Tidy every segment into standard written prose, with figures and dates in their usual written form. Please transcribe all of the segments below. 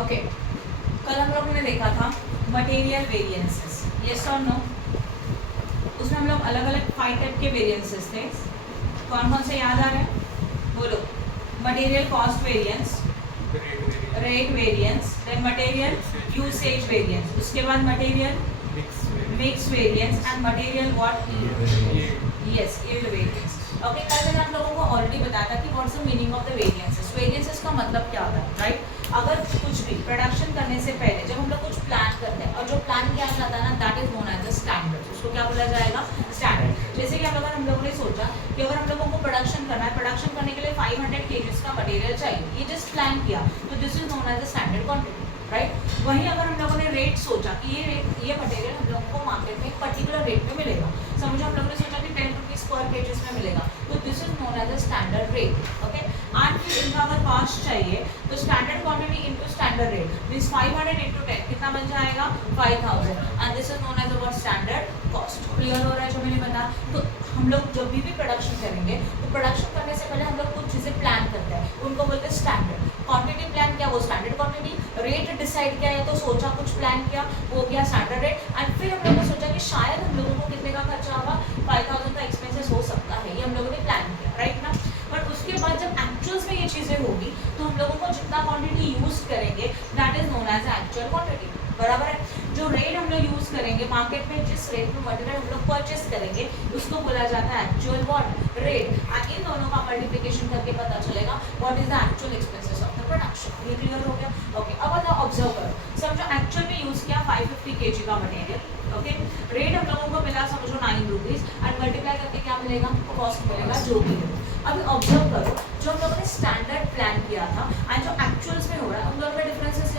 Okay, कल हम लोगों ने देखा था मटेरियल वेरिएंसेस, यस और नो। उसमें हम लोग अलग अलग 5 टाइप के वेरिएंसेस थे। कौन कौन से याद आ रहे हैं? बोलो। Material cost variance, rate variance, then material usage variance, उसके बाद material mix variance and material what, yes, yield variance. Okay, कल मैंने आप लोगों को ऑलरेडी बताया था कि what's the meaning of the variances. Variances का मतलब क्या होता है, राइट? अगर कुछ भी प्रोडक्शन करने से पहले जब हम लोग कुछ प्लान करते हैं और जो प्लान किया जाता है ना, that is known as the standard. उसको क्या बोला जाएगा? स्टैंडर्ड। जैसे कि अगर हम लोगों ने सोचा कि अगर हम लोगों को प्रोडक्शन करना है, प्रोडक्शन करने के लिए 500 kgs का मटेरियल चाहिए, ये जस्ट प्लान किया, तो this is known as the standard quantity, right? वहीं अगर हम लोगों ने रेट सोचा कि ये मटेरियल हम लोगों को मार्केट में एक पर्टिकुलर रेट में मिलेगा, समझो हम लोगों ने सोचा कि 10 रुपीज पर kgs में मिलेगा, तो this is known as the standard rate. Okay, and फिर इनका अगर कॉस्ट चाहिए तो standard quantity into standard rate means 500 into 10 कितना बन जाएगा? 5000, and this is known as our standard cost. Clear हो रहा है जो मैंने बताया? तो हम लोग जब भी प्रोडक्शन करेंगे तो प्रोडक्शन करने से पहले हम लोग कुछ चीजें प्लान करते हैं, उनको बोलते हैं स्टैंडर्ड। क्वांटिटी प्लान किया, वो स्टैंडर्ड क्वांटिटी। रेट डिसाइड किया या तो सोचा, कुछ प्लान किया, वो गया स्टैंडर्ड रेट। एंड फिर हम लोगों ने सोचा कि शायद हम लोगों को कितने का खर्चा होगा, 5000 का एक्सपेंसेस हो सकता है, ये हम लोगों ने प्लान किया, राइट ना? बट उसके बाद जब एक्चुअल्स में ये चीजें होगी तो हम लोगों को जितना क्वांटिटी यूज करेंगे that is known as actual quantity, बराबर है? जो रेट हम लोग यूज करेंगे मार्केट में, जिस रेट में मटेरियल हम लोग परचेस करेंगे, उसको बोला जाता है actual what rate. And in दोनों का मल्टीप्लिकेशन करके पता चलेगा what is the actual expenses of the production. ये क्लियर हो गया? ओके, अब बताओ, ऑब्जर्व करो। समझो एक्चुअल में यूज किया 550 kg का मटेरियल, ओके, रेट हम लोगों को मिला समझो 9 रुपीज, एंड मल्टीप्लाई करके क्या मिलेगा? कॉस्ट मिलेगा जो भी है। अभी ऑब्जर्व करो, जो हम लोगों ने स्टैंडर्ड प्लान किया था एंड जो एक्चुअल्स में हो रहा है उन दोनों में डिफरेंसेस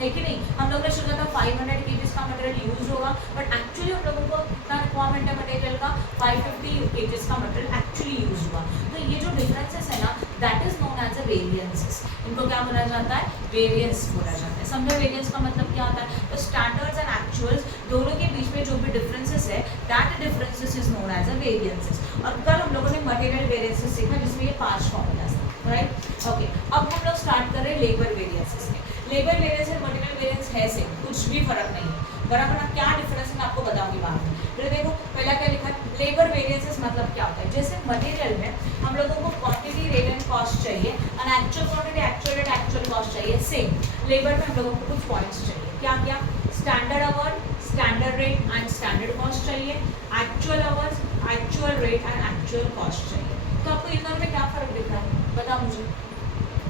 है कि नहीं? हम लोग ने सोचा था 500 kgs का मटेरियल यूज होगा, बट एक्चुअली हम लोगों को कितना रिक्वायरमेंट है मटेरियल का? 550 kgs का मटेरियल एक्चुअली यूज हुआ। तो ये जो डिफरेंसेस है ना, that is known as a variances. इनको क्या बोला जाता है? वेरिएंस बोला जाता है। समझो वेरिएंस का मतलब क्या होता है? तो स्टैंडर्ड्स एंड एक्चुअल्स दोनों के बीच में जो भी डिफरेंसेस है, that differences is known as a variances. और कल हम लोगों ने मटेरियल वेरिएंसेस सीखा जिसमें ये 5 फॉर्मूलाज थे, राइट? ओके, अब हम लोग स्टार्ट कर रहे हैं लेबर वेरिएंसेस में। लेबर वेरिएंस और मटेरियल वेरिएंस है सेम, कुछ भी फर्क नहीं है, बराबर ना? क्या डिफरेंस है मैं आपको बताऊंगी बाद में। फिर देखो पहला क्या लिखा है, लेबर वेरिएंसेस मतलब क्या होता है? जैसे मटेरियल में हम लोगों को क्वांटिटी, रेट एंड कॉस्ट चाहिए, और actual quantity, actual rate, actual cost चाहिए, सेम। लेबर में हम लोगों को कुछ पॉइंट्स चाहिए, क्या क्या? Standard hour, standard rate and standard cost चाहिए, actual hours, actual rate and actual cost चाहिए। तो आपको इन दोनों में क्या फर्क दिख रहा है? बताओ मुझे,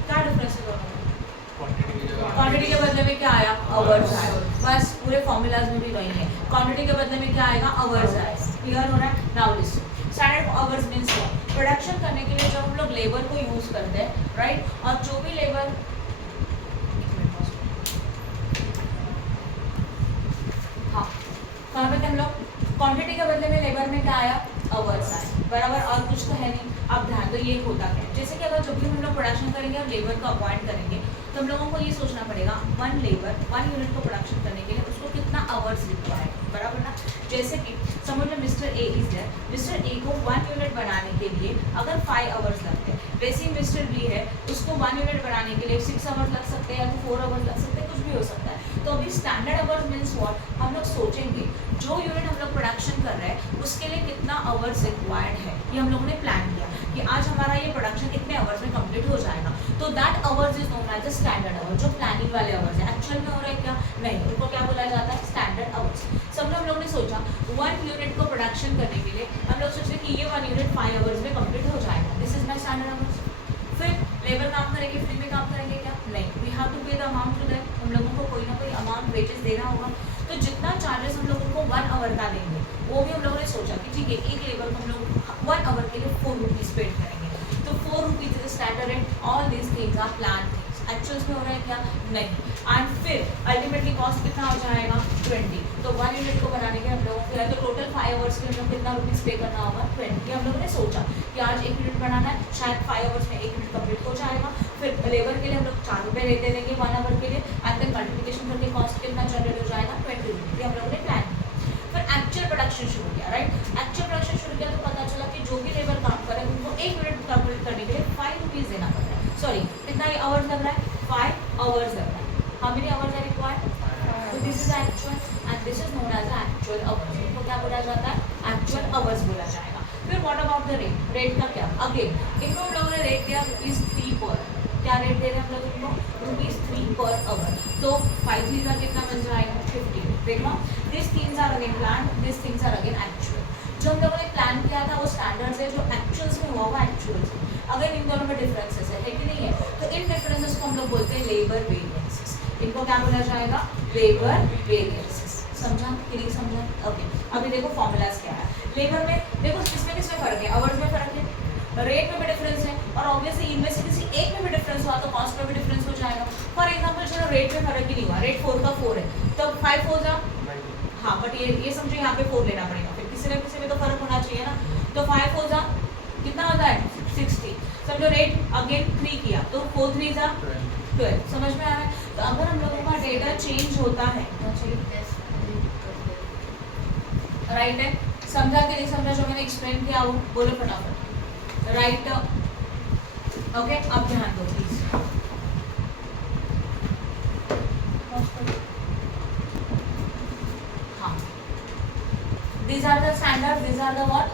क्या डिफरेंस है दोनों में? क्वांटिटी के बदले में क्या आया? आवर्स आया। बस, पूरे फॉर्मूलाज में भी वही है, क्वांटिटी के बदले में क्या आएगा? आवर्स आएगा। क्लियर हो रहा है? Now listen, standard hours means what? Production करने के लिए जब हम लोग लेबर को यूज करते हैं, राइट? और जो भी लेबर, हाँ, कहाँ पे थे हम लोग? क्वांटिटी के बदले में लेबर में क्या आया? आवर्स आए, बराबर? और कुछ तो है नहीं। अब ध्यान दो, ये होता क्या है? जैसे कि अगर जब भी हम लोग प्रोडक्शन करेंगे और लेबर को अपॉइंट करेंगे, तो हम लोगों को ये सोचना पड़ेगा 1 लेबर 1 यूनिट को प्रोडक्शन करने के लिए उसको कितना आवर्स रिक्वायर्ड है, बराबर ना? जैसे कि समझ लो mister A is there, mister A को 1 यूनिट बनाने के लिए अगर 5 आवर्स लगते हैं, वैसे ही मिस्टर बी है, उसको 1 यूनिट बनाने के लिए 6 आवर्स लग सकते हैं या तो 4 आवर्स लग सकते हैं, कुछ भी हो सकता है। तो अभी स्टैंडर्ड आवर्स मीन्स व्हाट? हम लोग सोचेंगे जो यूनिट हम लोग प्रोडक्शन कर रहे हैं उसके लिए कितना आवर्स रिक्वायर्ड है, ये हम लोगों ने प्लान किया कि आज हमारा ये प्रोडक्शन इतने आवर्स में कंप्लीट हो जाएगा। तो that hours is known as the standard hours, जो प्लानिंग वाले आवर्स है। एक्चुअल में हो रहा है क्या? नहीं, उनको क्या बोला जाता है? Standard hours. सब हम लोग ने सोचा 1 यूनिट को प्रोडक्शन करने के लिए हम लोग सोचते कि ये 1 यूनिट 5 आवर्स में कंप्लीट हो जाएगा, this is my standard hours. फिर लेबर काम करेंगे, फ्री में काम करेंगे क्या? नहीं, वी हैव टू पे द अमाउंट टू दैट, हम लोगों को कोई ना कोई अमाउंट वेजेस देना होगा। तो जितना चार्जेस हम लोगों को 1 आवर का देंगे, वो भी हम लोगों ने सोचा कि ठीक है, एक लेबर को हम लोग 1 आवर के लिए 4 रुपीज़ पेड करेंगे, तो 4 rupees is standard rate. All these things are plan things. Actuals में हो रहा है क्या? नहीं। एंड फिर अल्टीमेटली कॉस्ट कितना हो जाएगा? 20। तो 1 यूनिट को बनाने के हम लोगों को तो टोटल 5 आवर्स के लिए हम लोग कितना रुपीज़ पे करना होगा? 20। हम लोगों ने सोचा कि आज 1 यूनिट बनाना है, शायद 5 आवर्स में 1 यूनिट कंप्लीट हो जाएगा। फिर लेबर के लिए हम लोग 4 रुपये दे देंगे 1 आवर के लिए, एंड देन मल्टीप्लिकेशन करके कॉस्ट कितना जनरेट हो जाएगा? 20 रुपीज़। हम लोगों ने प्लान किया। फिर एक्चुअल प्रोडक्शन शुरू किया, राइट? एक्चुअल प्रोडक्शन शुरू किया तो पता चला कि जो भी लेबर काम करे उनको 1 यूनिट कंप्लीट करने के लिए 5 रुपीज़ देना पड़ रहा है। सॉरी, कितना आवर्स लग रहा है? 5 आवर्स लग रहा है। How many hours are required? तो this is actual and this is known as actual hours. इनको क्या बोला जाता है? एक्चुअल आवर्स बोला जाएगा। फिर what about the rate? Rate का क्या? अगेन इनको हम लोगों ने रेट दिया ₹3 पर। क्या रेट दे रहे हैं हम लोग इनको? ₹3 पर आवर। तो 5 3 का कितना बन जाएगा? 50। देखो this things are again plan, this things are again actual. जो हम लोगों ने प्लान किया था वो स्टैंडर्ड्स है, जो एक्चुअल्स में हुआ वो एक्चुअल्स है। अगर इन दोनों में डिफरेंसेस है कि नहीं है, तो इन डिफरेंसेस को हम लोग बोलते हैं लेबर वेरिएंसेस। इनको क्या बोला जाएगा? Labour variances. समझा कि नहीं समझा? ओके अभी देखो फॉर्मूलाज क्या है लेबर में। देखो किसमें किसमें फर्क है? आवर्स में फर्क है, रेट में भी डिफरेंस है, और ऑब्वियसली इनमें से किसी एक में भी डिफरेंस हुआ तो कॉस्ट में भी डिफरेंस हो जाएगा। फॉर एग्जांपल चलो रेट में फर्क ही नहीं हुआ, रेट 4 का 4 है तो 5 हो जा। हाँ बट ये समझो यहाँ पे 4 लेना पड़ेगा, फिर किसी न किसी में तो फर्क होना चाहिए ना। तो 5 हो जा कितना होता है? 60। समझो रेट अगेन 3 किया तो 4 3 जा 12। समझ में आ रहा है? तो अगर हम लोगों का डेटा चेंज होता है राइट है, समझा कि नहीं समझा जो मैंने एक्सप्लेन किया वो बोलो फटाफट। राइट ओके अब ध्यान दो प्लीज। हाँ these are the standard, these are the what?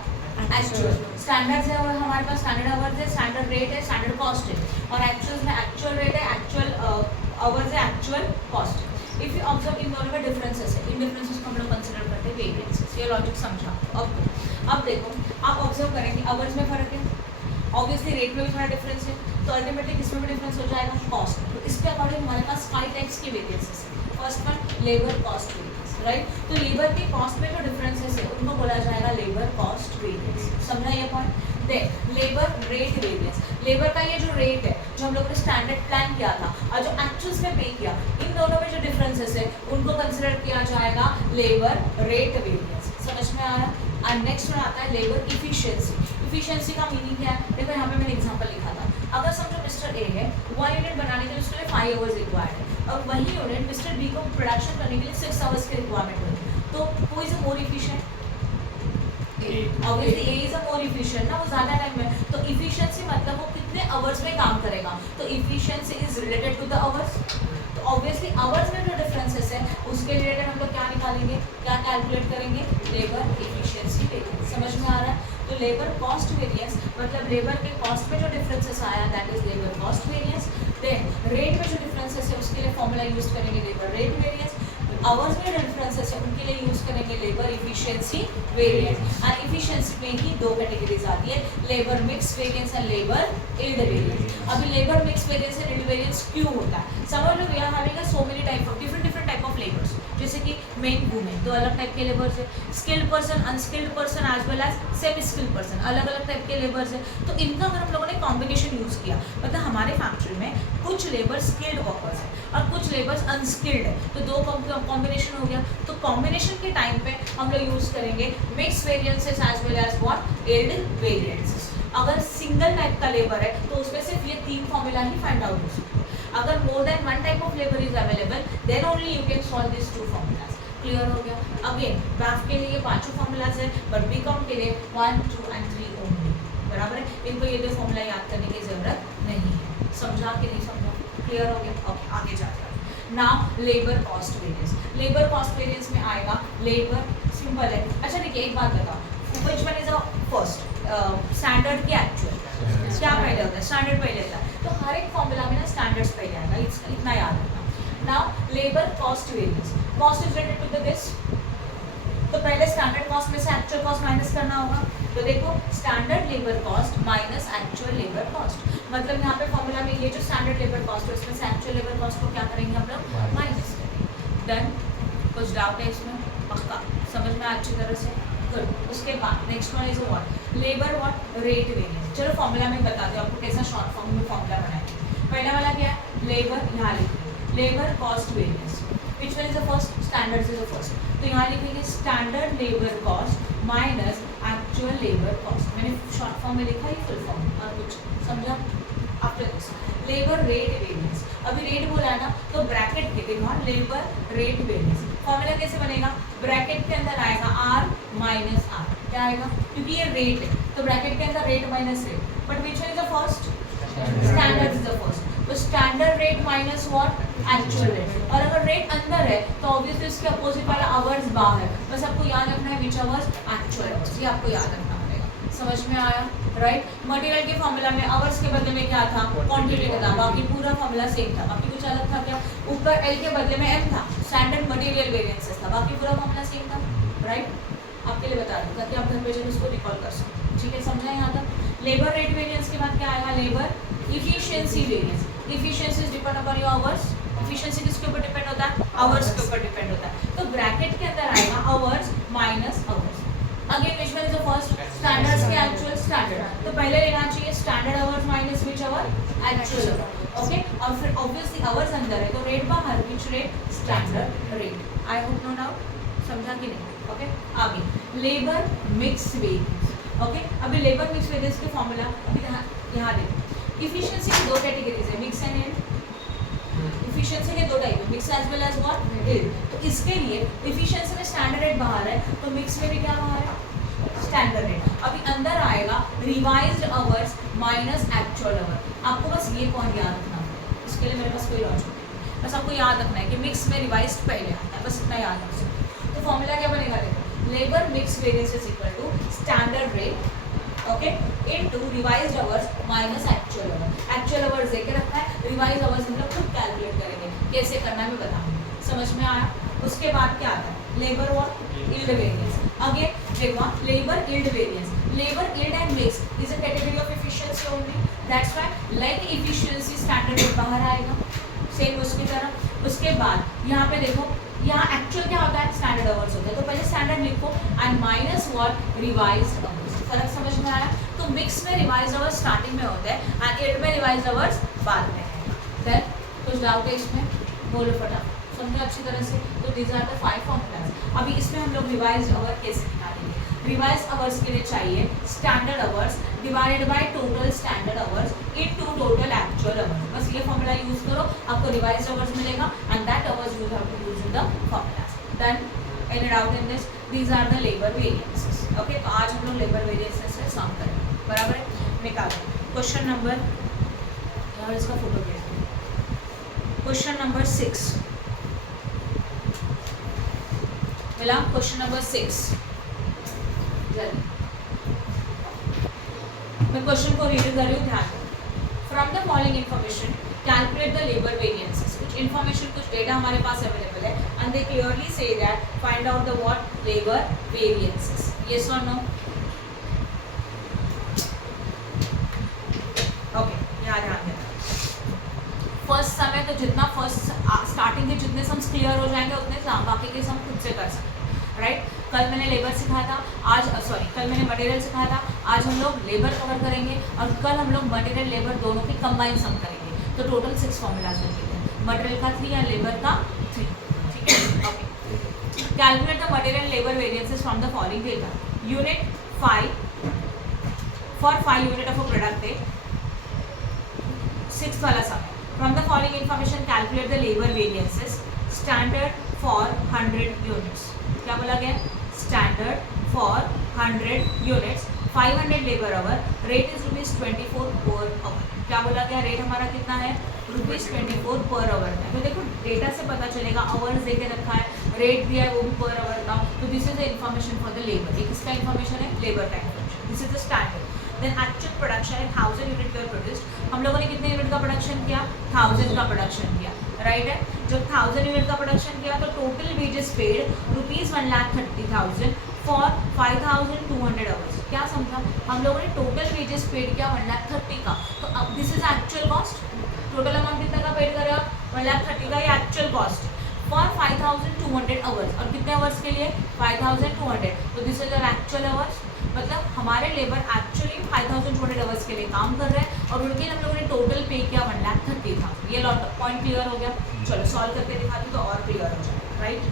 Actual standards है, और हमारे पास स्टैंडर्ड आवर्स है, स्टैंडर्ड रेट है, स्टैंडर्ड कॉस्ट है, और एक्चुअल्स में एक्चुअल रेट है, एक्चुअल आवर्स है, एक्चुअल कॉस्ट है। इफ यू ऑब्जर्व इन दोनों में डिफरेंसेस है, इन डिफरेंसेस को हम लोग कंसीडर करते हैं वेरिएंसेस। ये लॉजिक समझा? अब देखो आप ऑब्जर्व करेंगे आवर्स में फर्क है, ऑब्वियसली रेट में भी थोड़ा डिफरेंस है, तो अल्टीमेटली किसमें भी डिफरेंस हो जाएगा? कॉस्ट। तो इसके अकॉर्डिंग हमारे पास 5 टाइप्स की वेरिएंसेस है। First one labour cost variance, right? तो लेबर के कॉस्ट में जो डिफरेंसेस है उनको बोला जाएगा लेबर कॉस्ट वेरिएंस। समझा ये point? Then labour rate variance, labour का ये जो रेट है जो हम लोगों ने स्टैंडर्ड प्लान किया था और जो एक्चुअल्स में पे किया, इन दोनों में जो डिफरेंसेस है उनको कंसीडर किया जाएगा लेबर रेट वेरिएंस। समझ में आ रहा है? एंड नेक्स्ट में आता है लेबर इफिशिएंसी। इफिशिएंसी का मीनिंग क्या है? देखो यहाँ पे मैंने एग्जांपल लिखा था, अगर समझो मिस्टर ए है 1 यूनिट बनाने के लिए उसके लिए 5 आवर्स रिक्वायर्ड है, और वही यूनिट मिस्टर बी को प्रोडक्शन करने के लिए 6 आवर्स की रिक्वायरमेंट होगी, तो who is more efficient? Obviously A is more efficient ना, वो ज़्यादा टाइम में। तो इफिशिएंसी मतलब वो कितने आवर्स में काम करेगा, तो efficiency is related to the hours. तो ऑब्वियसली आवर्स में जो डिफरेंसेस है उसके रिलेटेड हम लोग क्या निकालेंगे, क्या कैलकुलेट करेंगे? Labour efficiency variance. समझ में आ रहा है? तो लेबर कॉस्ट वेरिएंस मतलब लेबर के कॉस्ट में जो डिफरेंसेस आया that is labour cost variance. Then rate में जो डिफरेंसेस है उसके लिए फॉर्मूला यूज करेंगे लेबर रेट वेरिएंस। आवर्स में डिफरेंसेस है उनके लिए यूज करेंगे labour efficiency variance. And efficiency में ही 2 कैटेगरीज आती है, labour mix variance and labour yield variance. अभी labour mix variance and yield variance क्यों होता है? समझ लो we are having so many type of different type of labours, जैसे कि मेन वुमेन 2 अलग टाइप के लेबर्स है, skilled person unskilled person as well as semi skilled person अलग अलग टाइप के लेबर्स है। तो इनका अगर हम लोगों ने कॉम्बिनेशन यूज किया, मतलब हमारे फैक्ट्री में कुछ लेबर स्किल्ड वर्कर्स है और कुछ लेबर्स अनस्किल्ड है, तो 2 कॉम्बिनेशन हो गया। तो कॉम्बिनेशन के टाइम पे हम लोग यूज करेंगे mix variances as well as what? Yield variances. अगर सिंगल टाइप का लेबर है तो उसमें सिर्फ ये 3 फॉर्मूला ही फाइंड आउट हो सकते हैं। अगर more than 1 type of labour is available then only you can solve this 2 formulas. Clear हो गया? अगेन बैफ के लिए 5 फॉर्मूलाज है, बट बीकॉम के लिए 1 2 एंड 3 ओनली। बराबर है? इनको ये 2 फॉर्मूला याद करने की जरूरत नहीं है। समझा कि नहीं समझा? क्लियर हो गया? अब आगे जाते हैं। Now labour cost variance. Labour cost variance में आएगा लेबर सिंपल है। अच्छा देखिए एक बात बताओ, which one is a first standard के एक्चुअल? क्या पहले होता है? स्टैंडर्ड पहले होता है। तो हर एक फॉर्मूला में ना स्टैंडर्ड्स पहले आएगा, इतना याद रखना। Now labour cost variance, cost is related to the this, तो पहले स्टैंडर्ड कॉस्ट में से एक्चुअल कॉस्ट माइनस करना होगा। तो देखो standard labour cost minus actual labour cost, मतलब यहाँ पे फॉर्मूला में ये जो स्टैंडर्ड लेबर कॉस्ट है उसमें से एक्चुअल लेबर कॉस्ट को क्या करेंगे हम लोग? माइनस करेंगे। डन? कुछ डाउट है इसमें? पक्का समझ में अच्छी तरह से? गुड। उसके बाद next one is what? Labour what? Rate variance. चलो फॉर्मूला में बता दो आपको कैसा शॉर्ट फॉर्म में फॉर्मूला बनाएंगे। पहला वाला क्या है? लेबर, यहाँ लिखिए labour cost variance. Which one is the first? Standard is the first, तो यहाँ लिखेंगे standard labour cost minus actual labour cost. मैंने शॉर्ट फॉर्म में लिखा है, फुल फॉर्म और कुछ समझा? After this labour rate variance, अभी रेट बोला है ना तो ब्रैकेट के देखो लेबर रेट वेरिएंस। फॉर्मूला कैसे बनेगा? ब्रैकेट के अंदर आएगा आर माइनस आर, क्या आएगा? क्योंकि ये रेट है तो ब्रैकेट के अंदर rate minus rate, but which one is the first? Standard is the first, तो standard rate minus what? Actual rate. और अगर रेट अंदर है तो ऑब्वियसली उसके अपोजिट वाला आवर्स बाहर है, बस आपको याद रखना है विच आवर्स एक्चुअल आवर्स, ये आपको याद रखना पड़ेगा। समझ में आया? राइट। मटेरियल के फॉर्मूला में आवर्स के बदले में क्या था? क्वांटिटी था, बाकी पूरा फॉर्मूला सेम था। बाकी कुछ अलग था क्या? ऊपर एल के बदले में एम था, स्टैंडर्ड मटेरियल वेरिएंसेस था, बाकी पूरा फॉर्मूला सेम था। राइट, आपके लिए बता दूँ ताकि आप घर पे जब उसको रिकॉल कर सकें। ठीक है, समझा यहाँ तक? लेबर रेट वेरिएंस के बाद क्या आएगा? Labour efficiency variance. Efficiency depend upon your hours. Efficiency किसके ऊपर डिपेंड होता है? आवर्स के ऊपर डिपेंड होता है। तो ब्रैकेट के अंदर आएगा hours minus hours. Again which one is the first? Standards के एक्चुअल स्टैंडर्ड। तो पहले लेना चाहिए standard hours minus which hour? Actual hour. Okay, और फिर ऑब्वियसली आवर्स अंदर है तो रेट बाहर, which rate? Standard rate. I hope no doubt, समझा कि नहीं? ओके, आगे लेबर मिक्स वेरिएंस। ओके, अभी लेबर मिक्स वेरिएंस के फॉर्मूला यहाँ देखो। इफिशिएंसी की दो कैटेगरीज है, मिक्स एंड इल्ड। इफिशिएंसी के दो टाइप है, mix as well as what? Yield. तो इसके लिए इफिशिएंसी में स्टैंडर्ड रेट बाहर है तो मिक्स में भी क्या बाहर है? Standard rate. अभी अंदर आएगा revised hours minus actual our. आपको बस ये पॉइंट याद रखना है, इसके लिए मेरे पास कोई लॉजिक नहीं, बस आपको याद रखना है कि मिक्स में रिवाइज्ड पहले आता है, बस इतना याद रख सकते। तो फॉर्मूला क्या बनेगा? देखो, labour mix variance is equal to standard rate, okay, into revised hours minus actual hour. Actual hours देके रखा है, रिवाइज्ड आवर्स हम लोग खुद कैलकुलेट करेंगे, कैसे करना है मैं बताऊंगी। समझ में आया? उसके बाद क्या आता है? लेबर और यील्ड वेरिएंस। अगेन देखो, labour yield variance. Labour yield and mix is a category of efficiency only, that's why like efficiency standard rate बाहर आएगा, सेम उसकी तरह। उसके बाद यहाँ पे देखो, यहाँ एक्चुअल क्या होता है? स्टैंडर्ड आवर्स होता है, तो पहले स्टैंडर्ड लिखो and minus what? Revised hours. फर्क समझ में आया? तो मिक्स में रिवाइज्ड आवर्स स्टार्टिंग में होते हैं एंड यील्ड में रिवाइज्ड आवर्स बाद में है। देन कुछ डाउट है इसमें? बोलो फटाफट, समझे अच्छी तरह से? तो दीज आर द 5 फॉर्मूलाज। अभी इसमें हम लोग रिवाइज्ड आवर कैसे निकालेंगे? रिवाइज्ड आवर्स के लिए चाहिए standard hours divided by total standard hours into total actual hours. बस ये फॉर्मूला यूज करो, आपको रिवाइज्ड आवर्स मिलेगा and that hours you have to use in the formulas. Then any doubt in this? These are the labour variances. Okay, तो आज हम लोग labour variances से सॉल्व करेंगे, बराबर है? निकालो क्वेश्चन नंबर, और इसका फोटो भेज दो। क्वेश्चन नंबर 6 मिला। क्वेश्चन नंबर 6 मैं क्वेश्चन को रीड कर रही हूँ, ध्यान दो। From the following information calculate the labour variances. कुछ इन्फॉर्मेशन, कुछ डेटा हमारे पास अवेलेबल है and they clearly say that find out the what? Labour variances. Yes और नो? ओके, यहाँ ध्यान देना। फर्स्ट समय तो जितना फर्स्ट स्टार्टिंग के जितने सम्स क्लियर हो जाएंगे उतने बाकी के सम खुद से कर सकते हैं, राइट? कल मैंने लेबर सिखाया था, आज कल मैंने मटेरियल सिखाया था, आज हम लोग लेबर कवर करेंगे और कल हम लोग मटेरियल लेबर दोनों की कंबाइन सम करेंगे। तो टोटल 6 फॉर्मूलाज बनते हैं, मटेरियल का 3 और लेबर का 3। ठीक है, okay. Calculate the material labour variances from the following data. Unit 5 for 5 unit of a product है 6th वाला sum. From the following information calculate the labour variances standard for 100 units. क्या बोला गया? Standard for 100 units 500 labour hour, rate is ₹24 per our. क्या बोला गया? Rate हमारा कितना है? ₹24 पर आवर है। तो देखो डेटा से पता चलेगा, आवर्स दे के रखा है, रेट दिया है वो भी पर आवर का। तो this is the information for the labour. ये किसका इन्फॉर्मेशन है? लेबर का information. This is the standard. Then actual production है 1000 यूनिट वर प्रोड्यूस्ड। हम लोगों ने कितने यूनिट का प्रोडक्शन किया? 1000 का प्रोडक्शन किया, राइट है? जब 1000 यूनिट का प्रोडक्शन किया तो total wages paid ₹1,30,000 for 5200 hours. क्या समझा? हम लोगों ने टोटल वेजेस पेड किया 1,30,000 का। तो अब this is actual cost. Total amount कितना का पेड करेगा? 1,30,000 का, ये एक्चुअल कॉस्ट फॉर 5200 आवर्स। और कितने आवर्स के लिए? 5200। तो this is your actual hours. मतलब हमारे लेबर एक्चुअली 5200 आवर्स के लिए काम कर रहे हैं और उनके हम लोगों ने टोटल पे किया 1,30,000। ये पॉइंट क्लियर हो गया? चलो सॉल्व करके दिखा दूँ तो और क्लियर हो जाएगा, राइट?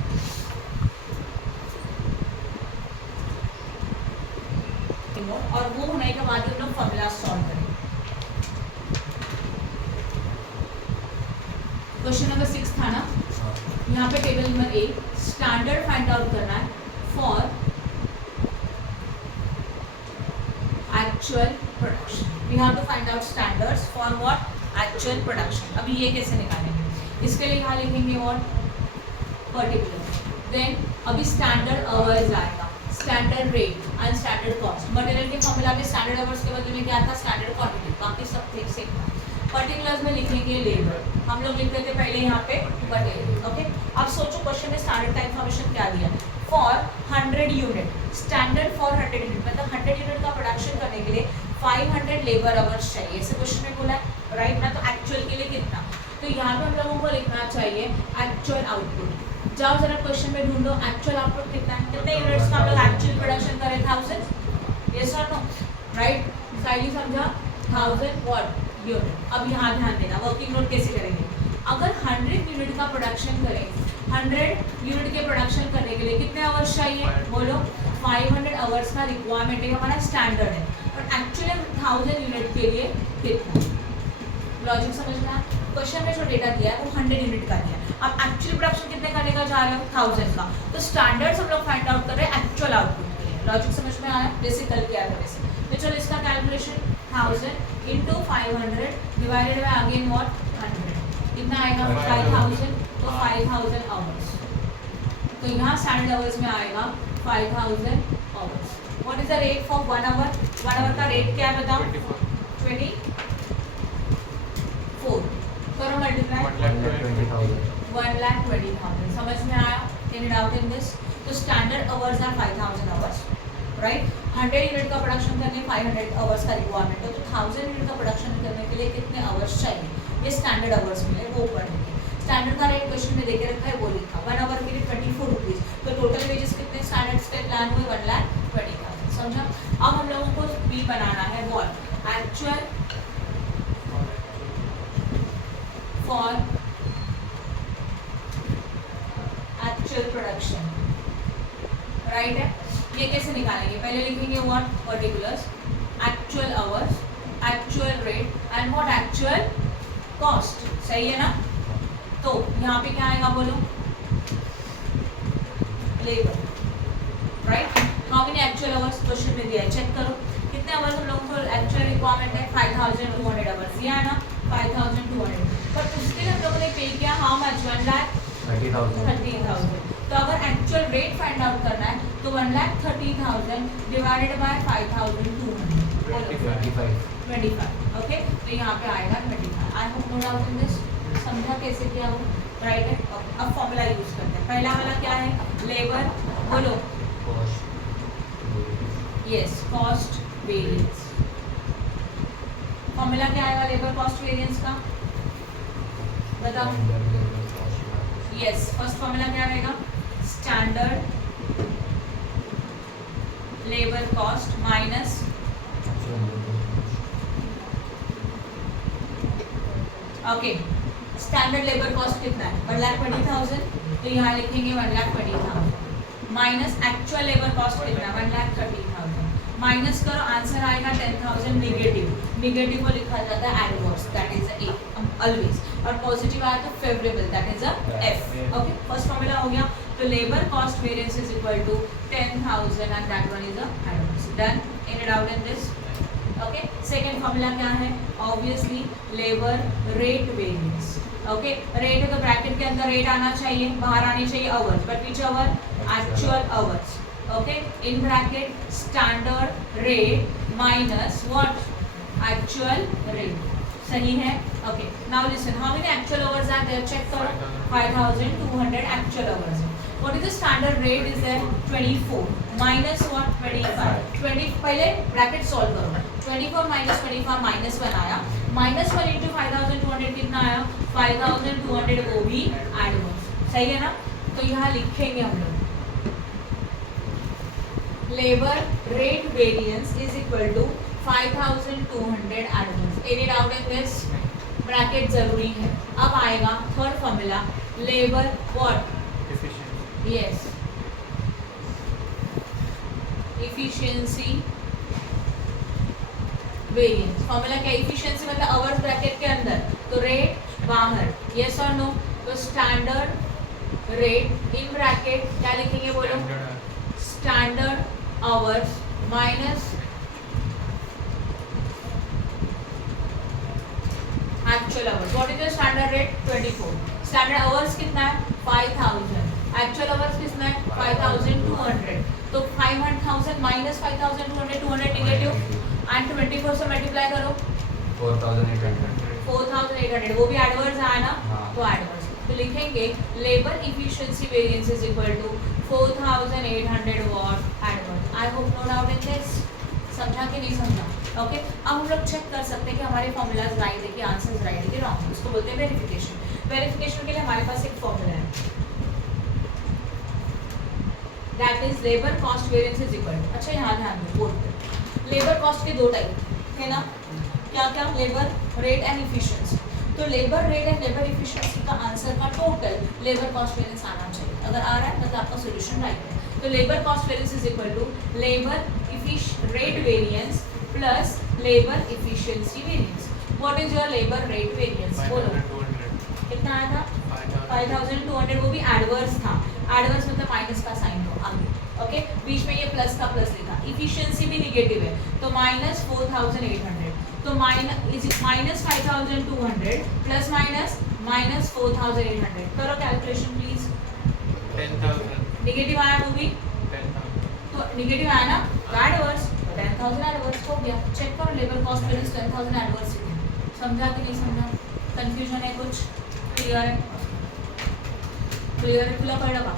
और वो होने के बाद हम लोग फॉर्मूला सॉल्व करेंगे। क्वेश्चन नंबर 6 था ना, यहाँ पे table number 1 standard find out करना है for actual production. We have to find out standards for what? Actual production. अभी ये कैसे निकालेंगे? इसके लिए यहाँ लिखेंगे और पर्टिकुलर। देन अभी स्टैंडर्ड आवर्स आएगा, standard rate and standard cost. Material के फॉर्मूला में स्टैंडर्ड आवर्स के बदले में क्या था, स्टैंडर्ड क्वांटिटी, बाकी सब ठीक से। पर्टिकुलर्स में लिखेंगे लेबर, हम लोग लिखते थे पहले यहाँ पे मटेरियल। ओके, अब सोचो क्वेश्चन में स्टैंडर्ड का इन्फॉर्मेशन क्या दिया, for 100 unit, standard for 100 unit, मतलब 100 यूनिट का प्रोडक्शन करने के लिए 500 लेबर आवर्स चाहिए, ऐसे क्वेश्चन में बोला है राइट ना। तो एक्चुअल के लिए कितना, तो यहाँ पे हम लोगों को लिखना चाहिए एक्चुअल आउटपुट। जाओ जरा क्वेश्चन में ढूंढो एक्चुअल आउटपुट कितना है, कितने यूनिट्स का हम लोग एक्चुअल प्रोडक्शन करें, 1000, यस और नो, राइट, साइली समझा, 1000 व्हाट यूनिट। अब यहाँ ध्यान देना, वर्किंग नोट कैसे करेंगे, अगर 100 यूनिट का प्रोडक्शन करें, 100 यूनिट के प्रोडक्शन करने के लिए कितने आवर्स चाहिए, बोलो 500 आवर्स का रिक्वायरमेंट है, हमारा स्टैंडर्ड है, और एक्चुअली 1000 यूनिट के लिए कितना, लॉजिक समझना। क्वेश्चन में जो डेटा दिया है वो 100 यूनिट का दिया है, अब एक्चुअली प्रोडक्शन कितने करने का जा रहे हो, 1000 का, तो स्टैंडर्ड्स हम लोग फाइंड आउट कर रहे हैं एक्चुअल आउटपुट के लिए। लॉजिक समझ में आया, जैसे कल किया था वैसे। तो चलो इसका calculation 1000 into 500 divided by again what 100, कितना आएगा 5000, तो 5000 आवर्स, तो यहाँ स्टैंडर्ड आवर्स में आएगा 5000 hours. What is the rate for 1 hour, 1 hour का रेट क्या है बताओ, 24, करो मल्टीप्लाई, 1,20,000, समझ में आया, एनी डाउट इन दिस। तो standard hours are 5000 hours, right. 100 unit का प्रोडक्शन करने 500 आवर्स का रिक्वायरमेंट है, तो 1000 यूनिट का प्रोडक्शन करने के लिए कितने आवर्स चाहिए, ये स्टैंडर्ड आवर्स मिले वो पढ़ेंगे। स्टैंडर्ड का रेट क्वेश्चन में देके रखा है, वो लिखा 1 आवर के लिए 24 रुपीज़, तो टोटल वेजेस कितने स्टैंडर्ड के प्लान हुए 1,20,000, समझा। अब हम लोगों को बी बनाना है, what actual for actual production, right है। ये कैसे निकालेंगे, पहले लिखेंगे what particulars, actual hours, actual rate and what actual cost, सही है ना। तो यहाँ पे क्या आएगा बोलो, labour, right. How many actual hours question में दिया है, चेक करो कितने आवर्स हम लोगों को एक्चुअल रिक्वायरमेंट है, 5200 आवर्स दिया है ना, 5200, पर उसके लिए हम लोगों ने पे किया हाउ मच, 1,30,000। तो अगर एक्चुअल रेट फाइंड आउट करना है तो 1,30,000 डिवाइडेड बाय 5,200, 25, ओके। तो यहाँ पे आएगा 25। I hope no doubt in this, समझा कैसे किया वो, राइट है। अब फॉर्मूला यूज करते हैं, पहला वाला क्या है, लेबर, बोलो यस, कॉस्ट वेरिएंस। फॉर्मूला क्या आएगा लेबर कॉस्ट वेरिएंस का, बताओ। यस, फर्स्ट फॉर्मूला क्या रहेगा, standard labour cost minus okay, standard labour cost कितना है 1,20,000, तो यहाँ लिखेंगे 1,20,000 माइनस एक्चुअल लेबर कॉस्ट कितना है 1,30,000, माइनस करो आंसर आएगा 10,000 नेगेटिव, नेगेटिव को लिखा जाता है adverse, that is A always, और पॉजिटिव आया तो favourable, that is a F. Okay, first formula हो गया, तो labour cost variance is equal to 10,000 and that one is a adverse, done, any doubt in this. Okay, second formula क्या है, obviously labour rate variance. Okay, rate है तो bracket के अंदर rate आना चाहिए, बाहर आनी चाहिए hours, but which hour, actual hours. Okay, in bracket standard rate minus what, actual rate, सही है। Okay, now listen, how many actual hours are there, check करो, 5,200 एक्चुअल आवर्स है। What is the standard rate is there 24 minus what 25, 20 पहले bracket solve करो, 24 minus 25 minus 1 आया, minus 1 into 5,200 कितना आया 5,200, वो भी एडवर्स, सही है ना। तो यहाँ लिखेंगे हम लोग labour rate variance is equal to 5,200 adverse, any doubt in this, bracket जरूरी है। अब आएगा third formula, labour what, yes, efficiency variance. Formula क्या, इफिशिएंसी मतलब आवर्स ब्रैकेट के अंदर, तो रेट बाहर, यस और नो, तो स्टैंडर्ड रेट इन ब्रैकेट क्या लिखेंगे बोलो, standard hours minus actual hours, what is your standard rate 24, standard hours कितना है 5000, एक्चुअल आवर्स कितना है 5200, तो 500,000 माइनस 5200, 200 नेगेटिव एंड 24 से मल्टीप्लाई करो 4800, वो भी एडवर्स आया ना, तो एडवर्स तो लिखेंगे labour efficiency variance is equal to 4800 what adverse. I hope no doubt in this, समझा कि नहीं समझा? ओके अब हम लोग चेक कर सकते हैं कि हमारे फॉर्मूलाज राइट है कि आंसर्स राइट है कि रॉन्ग है, उसको बोलते हैं वेरिफिकेशन। वेरिफिकेशन के लिए हमारे पास एक फॉर्मूला है, that is labour cost variance is equal to, अच्छा यहाँ ध्यान दो बोर्ड पे, लेबर कॉस्ट के दो टाइप है ना, क्या क्या, लेबर रेट एंड इफिशिएंसी। तो labour rate and labour efficiency का आंसर का टोटल लेबर कॉस्ट वेरिएंस आना चाहिए, अगर आ रहा है मतलब आपका सॉल्यूशन राइट है। तो labour cost variance is equal to labour rate variance plus labour efficiency variance. What is your labour rate variance, बोलो कितना आया था 5200, वो भी एडवर्स था, एडवर्स मतलब माइनस का साइन हो आगे, ओके बीच में ये प्लस का प्लस लिखा, इफिशिएंसी भी नेगेटिव है तो माइनस 4800, तो माइनस 5200 प्लस माइनस माइनस 4800, करो कैलकुलेशन प्लीज। 10,000 नेगेटिव आया वो भी, 10,000 तो नेगेटिव आया ना, तो एडवर्स 10,000 एडवर्स हो गया। चेक करो लेबर कॉस्ट वेरिएंस 10,000 एडवर्स है, समझा कि नहीं समझा, कंफ्यूजन है कुछ, क्लियर है, क्लियर है, खुला पड़ा बा।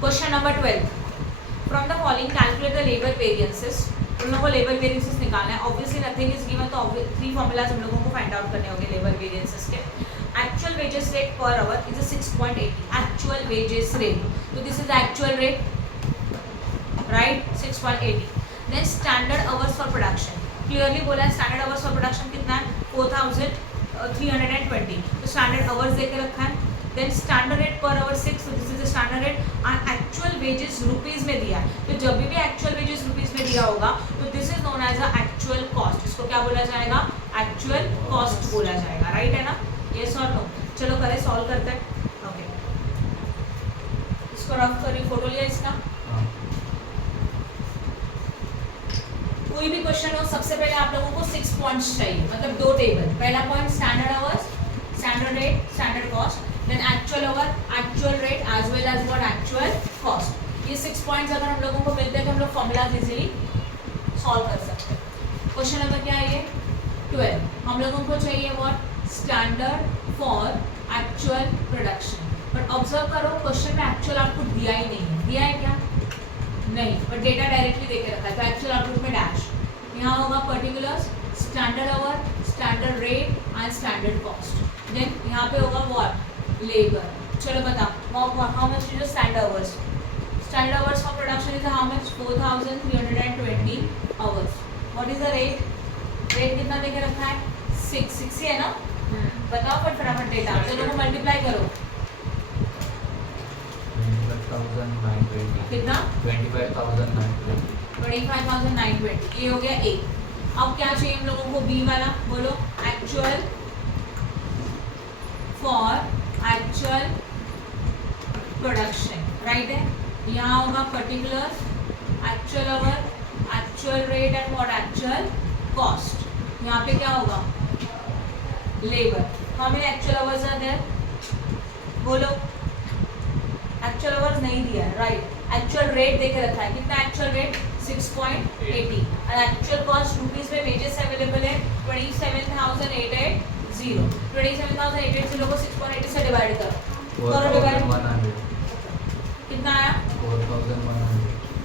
Question number 12, from the following calculate the labour variances, उन लोगों को लेबर वेरिएंसेस निकालना है, ऑब्वियसली नथिंग इज गिवन, तो थ्री फॉर्मूलाज हम लोगों को फाइंड आउट करने होंगे लेबर वेरिएंसेस के। Actual wages rate per hour is 6.80, actual wages rate, तो this is actual rate right 6.80। Then standard hours for production, clearly बोला है स्टैंडर्ड आवर्स फॉर प्रोडक्शन कितना है 4320, तो स्टैंडर्ड आवर्स देके रखा है। Then standard rate per hour 6, तो this is the standard rate, and actual wages rupees में दिया है, तो जब भी एक्चुअल वेजेस रुपीज में दिया होगा तो this is known as a actual cost, इसको क्या बोला जाएगा, एक्चुअल कॉस्ट बोला जाएगा, राइट है ना, यस और नो। चलो करें, सॉल्व करते हैं, ओके इसको रफ करिए, फोटो लिया इसका, कोई भी क्वेश्चन हो सबसे पहले आप लोगों को 6 पॉइंट्स चाहिए, मतलब दो टेबल, पहला point standard hours, standard rate, standard cost, then actual hour, actual rate as well as what actual cost. ये 6 पॉइंट्स अगर हम लोगों को मिलते हैं तो हम लोग फॉर्मूलाज इजीली सॉल्व कर सकते हैं। क्वेश्चन नंबर क्या है ये 12, हम लोगों को चाहिए what standard for actual production, but observe करो क्वेश्चन में एक्चुअल आउटपुट दिया ही नहीं है, दिया है क्या, नहीं, बट डेटा डायरेक्टली देके रखा है, तो एक्चुअल आउटपुट में डैश, यहाँ होगा particulars, standard hour, standard rate and standard cost, then यहाँ पे होगा व्हाट लेबर। चलो बताओ how much is standard hours, standard hours for production is how much 4320 hours. What is the rate, rate कितना देके रखा है 6 ही है ना, बताओ फटाफट डेटा, दोनों को मल्टीप्लाई करो, 25,920, कितना 25,920, ये हो गया ए। अब क्या चाहिए हम लोगों को बी वाला, बोलो actual for actual production, right है, यहाँ होगा particular, actual hour, actual rate and what actual cost, यहाँ पे क्या होगा labour, how many actual hours are there, बोलो एक्चुअल आवर्स नहीं दिया है, राइट, एक्चुअल रेट देके रखा है, कितना एक्चुअल रेट 6.80, और एक्चुअल कॉस्ट रुपीज में वेजेस अवेलेबल है 27,880, 27,880 को 6.80 से डिवाइड करो, डिवाइड कितना आया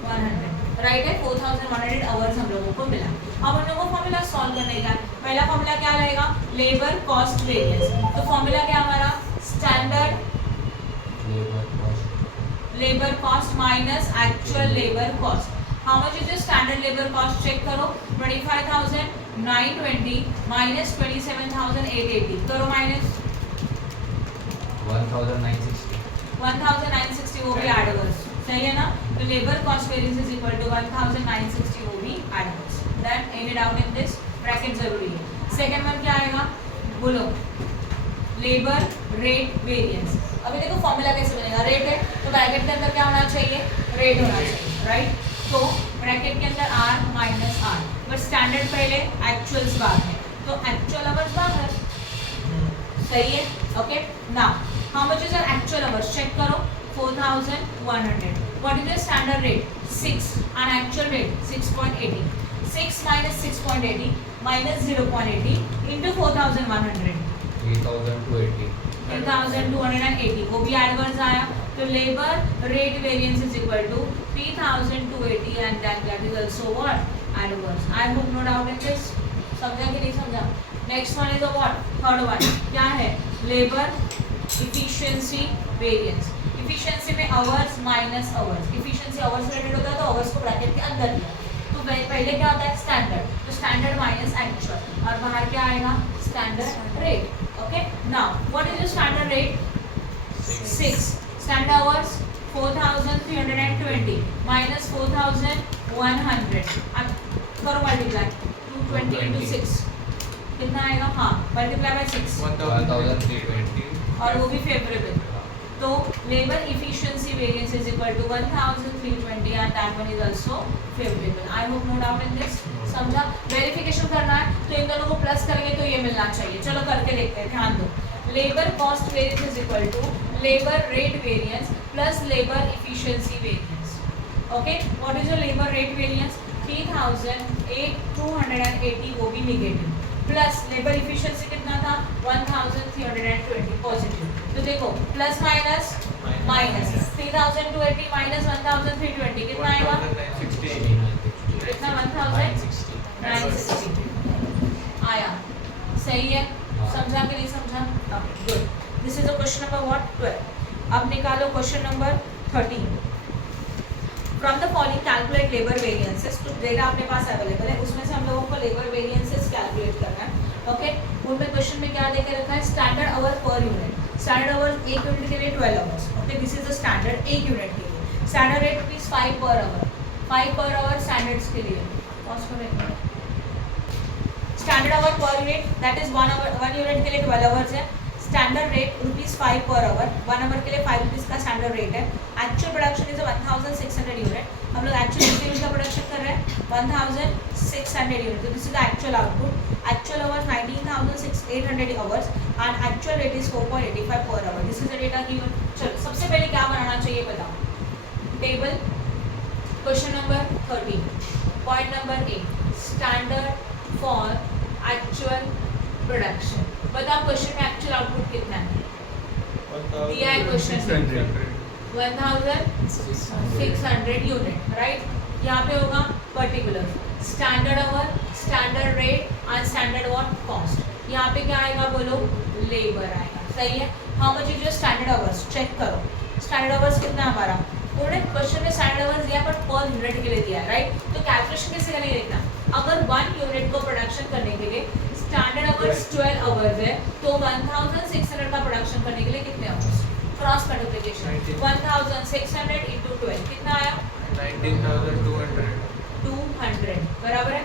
100, राइट है, 4100 आवर्स हम लोगों को मिला। अब हम लोगों को फॉर्मूला सॉल्व करने का है, पहला फॉर्मूला क्या रहेगा, लेबर कॉस्ट वेरिएंस, तो फॉर्मूला क्या हमारा standard labour cost minus actual labour cost, how much is the standard labour cost, check करो 25,920 माइनस 27,880, करो माइनस 1,960, वो भी एडवर्स, सही है ना, तो labour cost variance is equal to 1,960, वो भी adverse, that ended out in this bracket जरूरी है। सेकंड वन क्या आएगा, बोलो लेबर रेट वेरिएंस। अभी देखो फॉर्मूला कैसे बनेगा, रेट है तो ब्रैकेट के अंदर क्या होना चाहिए, रेट होना चाहिए, राइट, तो ब्रैकेट के अंदर R minus R, but standard पहले एक्चुअल्स बाद में, तो एक्चुअल आवर्स बाहर, सही है. Okay, now how much is your actual hours? Check करो. 4100. What is your standard rate? 6 and actual rate 6.80. 6 minus 6.80 minus 0.80 into 4100. 3280. 3280. वो भी एडवर्स आया. तो labour rate variance is equal to 3280 and that is also what adverse. I hope no doubt in this. समझा कि नहीं समझा? Next one is the what? Third one क्या है? Labour efficiency variance. इफिशिएंसी में hours minus hours. Efficiency hours related होता है तो आवर्स को ब्रैकेट के अंदर लिया. तो पहले क्या होता है? स्टैंडर्ड. तो स्टैंडर्ड माइनस एक्चुअल और बाहर क्या आएगा? Standard rate. Okay, now what is your standard rate? 6. Standard hours 4320 minus 4100. अब करो मल्टीप्लाई. 220 into 6 कितना आएगा? हाँ, मल्टीप्लाई बाय 6 1320. और वो भी फेवरेबल. तो labour efficiency variance is equal to 1320 and that one is also favourable. I hope no doubt in this. समझा? वेरिफिकेशन करना है तो इन दोनों को प्लस करेंगे तो ये मिलना चाहिए. चलो करके देखते हैं. ध्यान दो. Labour cost variance is equal to labour rate variance plus labour efficiency variance. Okay, what is your labour rate variance? 3280 वो भी नेगेटिव प्लस लेबर इफिशिएंसी कितना था? 1320 पॉजिटिव. तो देखो प्लस माइनस माइनस 3280 माइनस 1320 कितना आएगा? कितना? 1960 आया. सही है? समझा कि नहीं समझा? Good. This is the question number what? 12. अब निकालो question number 13. From the following calculate labour variances. तो डेटा अपने पास अवेलेबल है, उसमें से हम लोगों को लेबर वेरिएंसेस कैलकुलेट करना है. ओके, उनमें क्वेश्चन में क्या देके रखा है? Standard our per unit. Standard our एक यूनिट के लिए 12 hours. Okay, this is the standard एक यूनिट के लिए. Standard rate rupees 5 per our. 5 per our standards के लिए. पॉज करो एक minute. Standard our per unit that is 1 unit के लिए 12 आवर्स है. Standard rate rupees 5 per our. 1 our के लिए 5 रुपीज का स्टैंडर्ड रेट है. Actual production is 1600 unit. हम लोग एक्चुअल यूनिट का प्रोडक्शन कर रहे हैं 1600 यूनिट. तो this is the actual output. Actual hours 19800 hours and actual rate is 4.85 per hour. This is the data given. चलो सबसे पहले क्या बनाना चाहिए बताओ? Table. Question number 13 point number 8 standard for actual production. बताओ क्वेश्चन में एक्चुअल आउटपुट कितना है? दिया है क्वेश्चन में 1600 यूनिट. राइट, यहाँ पे होगा particular standard hour, standard rate and standard what cost. यहाँ पे क्या आएगा बोलो? लेबर आएगा. सही है? How much is your standard hours? Check करो. स्टैंडर्ड आवर्स कितना है हमारा? उन्होंने क्वेश्चन में स्टैंडर्ड आवर्स दिया पर पर यूनिट के लिए दिया है. राइट, तो कैलकुलेशन कैसे करेंगे देखना. अगर 1 यूनिट को प्रोडक्शन करने के लिए स्टैंडर्ड आवर्स 12 आवर्स है तो 1600 का प्रोडक्शन करने के लिए कितने आवर्स? क्रॉस मल्टीप्लिकेशन 1600 into 12 कितना आया? 19200. 200 बराबर है.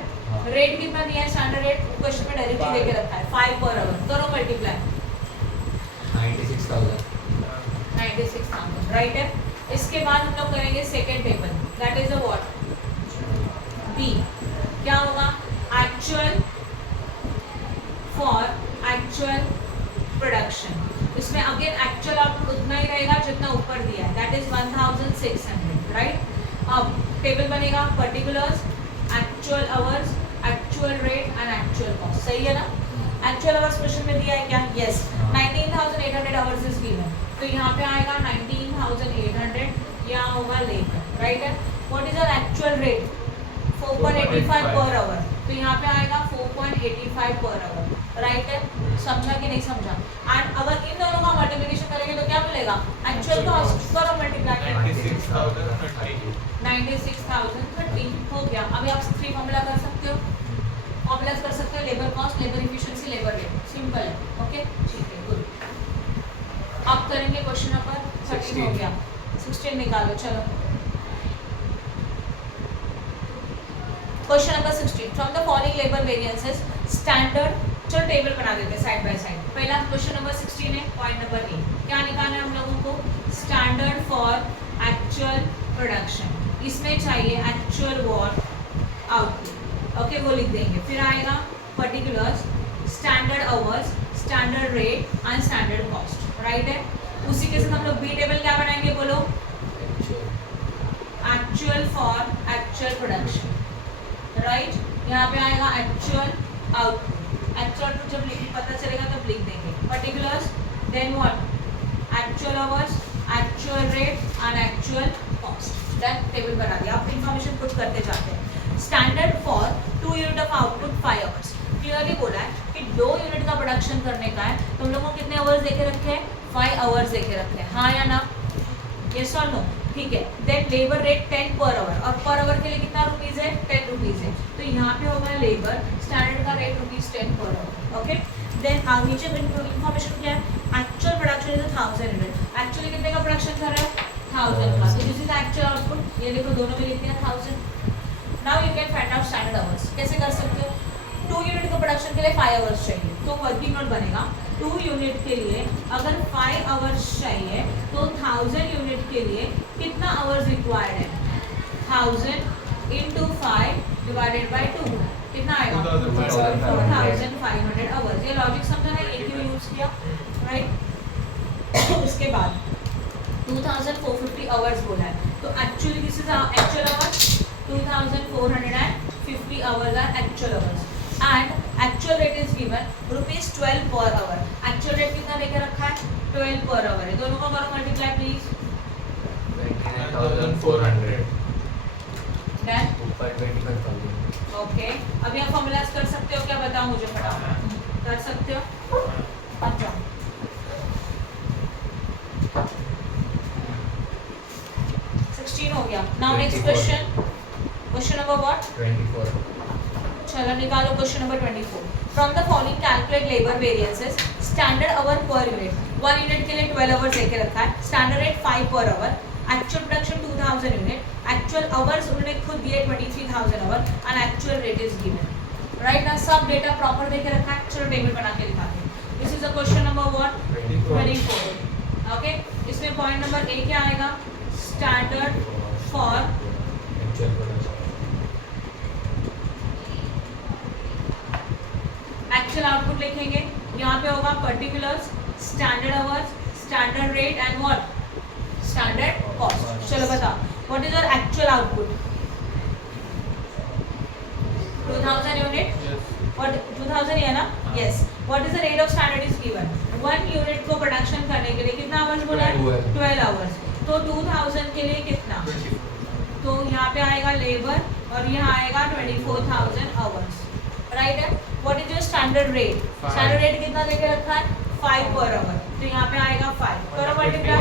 रेट कितना दिया है? स्टैंडर्ड रेट क्वेश्चन में डायरेक्टली देके रखा है 5 पर आवर. करो मल्टीप्लाई. 96,000. 96,000 राइट है. इसके बाद हम लोग करेंगे second table that is a what? B. क्या होगा? Actual for actual production. इसमें अगेन एक्चुअल आउटपुट उतना ही रहेगा जितना ऊपर दिया है दैट इज 1600. राइट, अब टेबल बनेगा particulars, actual hours, actual rate and actual cost. सही है ना? एक्चुअल आवर्स क्वेश्चन में दिया है क्या? यस. 19800 hours is given. तो यहाँ पे आएगा 19800. यहाँ होगा लेबर. राइट है. What is your actual rate? 4.85 per hour. तो यहाँ पे आएगा 4.85 पर आवर. राइट है? समझा कि नहीं समझा? एंड अगर इन दोनों का मल्टीप्लिकेशन करेंगे तो क्या मिलेगा? Actual cost. करो मल्टीप्लाई. 96,030 हो गया. अभी आप 3 फॉर्मूला कर सकते हो. फॉर्मूलाज कर सकते हो. Labour cost, labour efficiency, labour rate. Simple है. ओके, ठीक है, गुड. अब करेंगे क्वेश्चन नंबर 13 हो गया. 16 निकालो. चलो question number 16 from the following labour variances standard. चलो टेबल बना देते हैं साइड बाय साइड. पहला क्वेश्चन नंबर 16 है पॉइंट नंबर 8. क्या निकालना है हम लोगों को? Standard for actual production. इसमें चाहिए एक्चुअल वॉट आउटपुट. ओके, वो लिख देंगे. फिर आएगा particulars, standard hours, standard rate and standard cost, right है। उसी के साथ हम लोग बी टेबल क्या बनाएंगे, बोलो, actual for actual production, right. यहाँ पे आएगा एक्चुअल आउटपुट, एक्चुअल आउटपुट जब पता चलेगा तब लिख देंगे, particulars, then what, actual hours, actual rate and actual cost, then table बना दिया। आप इंफॉर्मेशन पुट करते जाते हैं। Standard for 2 unit of output 5 hours, clearly बोला है कि 2 यूनिट का प्रोडक्शन करने का है, तो हम लोग को कितने आवर्स देके रखे हैं, 5 आवर्स देके रखे हैं, हाँ या ना, यस और नो, ठीक है। Then labour rate 10 per our, और पर आवर के लिए कितना रुपीज है, 10 रुपीज है, तो यहाँ पे होगा लेबर स्टैंडर्ड का rate ₹10 per hour, okay. Then नीचे इन्फॉर्मेशन क्या है, actual production is 1000 unit, actually कितने का प्रोडक्शन कर रहा है, 1000 का, तो दिस इज एक्चुअल आउटपुट, ये देखो दोनों में लिखते हैं 1000। Now you can find out standard hours, कैसे कर सकते हो, 2 यूनिट का प्रोडक्शन के लिए 5 आवर्स चाहिए, तो वर्किंग नोट बनेगा 2 यूनिट के लिए अगर 5 आवर्स चाहिए तो 1000 यूनिट के लिए कितना आवर्स रिक्वायर्ड है, 1000 इंटू 5 डिवाइडेड बाय 2, कितना आएगा 4500 आवर्स। ये लॉजिक समझा ना, एक ही यूज किया, राइट। उसके बाद 2450 आवर्स बोला है, तो actually this is actual hours, 2450 hours are actual hours, and actual rate is given ₹12 per hour. Actual rate कितना लेके रखा है, 12 पर आवर है, दोनों को करो मल्टीप्लाई प्लीज, 29,400 डन, ऊपर 25,000। ओके। अभी आप फॉर्मूलाज कर सकते हो क्या, बताओ मुझे फटाफट, कर सकते हो, अच्छा 16 हो गया। Now next question, question number what, 24। चलो निकालो question number 24। From the following calculate labour variances, standard our per unit, 1 unit के लिए 12 आवर्स लेके रखा है, standard rate 5 per hour, actual production 2000 unit, actual hours उन्होंने खुद दिए 23,000 hour, and actual rate is given, right ना, सब डेटा प्रॉपर देके रखा है। चलो टेबल बना के दिखाते हैं। This is the question number what, 24, okay. इसमें पॉइंट नंबर ए क्या आएगा, standard for actual production, actual output लिखेंगे, यहाँ पे होगा particulars, standard hours, standard rate and what, standard cost. चलो बताओ, what is your actual output, 2000 unit, what 2000 है ना, yes. What is the rate of standard is given, 1 unit को production करने के लिए कितना आवर्स बोला है, 12 आवर्स, तो 2000 के लिए कितना, तो यहाँ पे आएगा लेबर और यहाँ आएगा 24,000 आवर्स, राइट है। What is your standard rate, standard rate कितना लेके रखा है, 5 पर आवर, तो यहाँ पे आएगा 5, करो मल्टीप्लाई,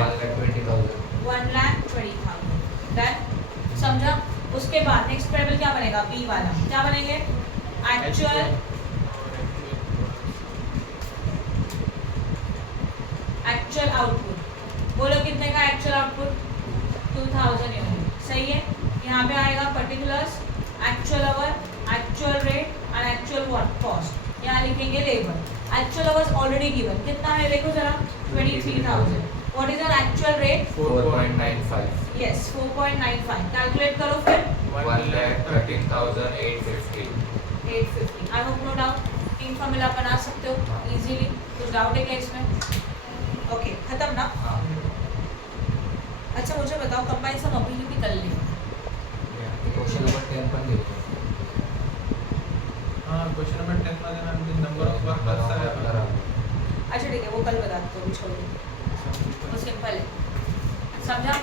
1,20,000, डन, समझा। उसके बाद नेक्स्ट टेबल क्या बनेगा, बी वाला क्या बनेंगे, एक्चुअल आउटपुट, बोलो कितने का एक्चुअल आउटपुट, 2000 यूनिट, सही है। यहाँ पे आएगा particulars, actual hour, actual rate and actual what cost, यहाँ लिखेंगे labour, actual hours already given, कितना है देखो जरा, 23,000, what is your actual rate, 4.95, yes 4.95, calculate करो फिर, 1,13,850। 850, I hope no doubt, 3 formula बना सकते हो इजीली, कुछ डाउट है क्या इसमें, ओके खत्म ना। हाँ, अच्छा मुझे बताओ कंबाइन सम अभी भी कर लेंगे, क्वेश्चन नंबर 10 पण घेतो। हाँ क्वेश्चन नंबर 10 मध्ये मॅम नंबर ऑफ वर्कर्स आहे आपला। अच्छा ठीक है वो कल बताते हो, छोड़ो वो सिंपल है, समझा।